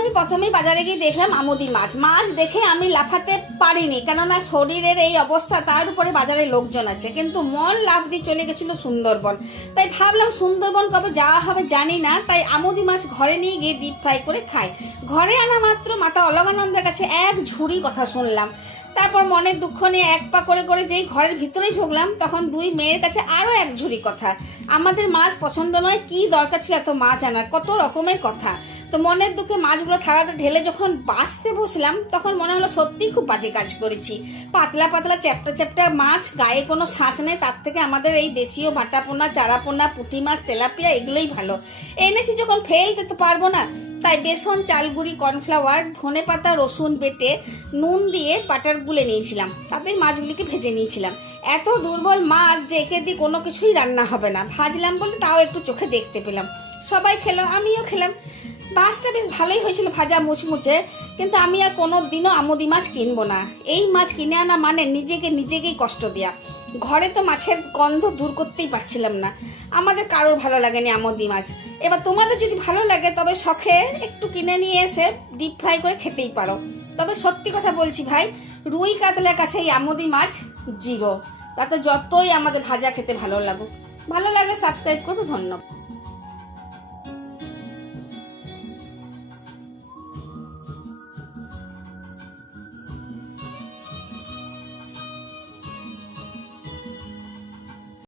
আমি প্রথমেই বাজারে গিয়ে দেখলাম আমুদি মাছ। মাছ দেখে আমি লাফাতে পারিনি, কেননা শরীরের এই অবস্থা, তার উপরে বাজারে লোকজন আছে। কিন্তু মন লাফ দিয়ে চলে গেছিল সুন্দরবন। তাই ভাবলাম সুন্দরবন কবে যাওয়া হবে জানি না, তাই আমুদি মাছ ঘরে নিয়ে গিয়ে ডিপ ফ্রাই করে খাই। ঘরে আনা মাত্র মাতা অলকানন্দের কাছে এক ঝুড়ি কথা শুনলাম। তারপর মনের দুঃখ নিয়ে এক পা করে করে যেই ঘরের ভিতরেই ঢুকলাম, তখন দুই মেয়ের কাছে আরও এক ঝুড়ি কথা। আমাদের মাছ পছন্দ নয়, কি দরকার ছিল এত মাছ আনার, কত রকমের কথা। তো মনের দুঃখে মাছগুলো থালাতে ঢেলে যখন বাছতে বসলাম, তখন মনে হলো সত্যিই খুব বাজে কাজ করেছি। পাতলা পাতলা চ্যাপটা চ্যাপটা মাছ, গায়ে কোনো শ্বাস নেই। তার থেকে আমাদের এই দেশীয় ভাটাপোনা, চারাপোনা, পুঁটি মাছ, তেলাপিয়া এগুলোই ভালো। এনেছি যখন ফেলতে তো পারবো না, তাই বেসন, চালগুড়ি, কর্নফ্লাওয়ার, ধনেপাতা, রসুন বেটে নুন দিয়ে বাটার গুলে নিয়েছিলাম। তাতে মাছগুলিকে ভেজে নিয়েছিলাম। এত দুর্বল মাছ যে একে দিয়ে কোনো কিছুই রান্না হবে না, ভাজলাম বলে তাও একটু চোখে দেখতে পেলাম। সবাই খেলো, আমিও খেলাম। মাছটা বেশ ভালোই হয়েছিল, ভাজা মুচমুচে। কিন্তু আমি আর কোনো দিনও আমুদি মাছ কিনবো না। এই মাছ কিনে আনা মানে নিজেকেই কষ্ট দেয়া। ঘরে তো মাছের গন্ধ দূর করতেই পারছিলাম না। আমাদের কারোর ভালো লাগেনি আমুদি মাছ। এবার তোমাদের যদি ভালো লাগে তবে শখে একটু কিনে নিয়ে এসে ডিপ ফ্রাই করে খেতেই পারো। তবে সত্যি কথা বলছি ভাই, রুই কাতলার কাছে এই আমুদি মাছ জিরো। তাতে যতই আমাদের ভাজা খেতে ভালো লাগুক, ভালো লাগে সাবস্ক্রাইব করবে। ধন্যবাদ।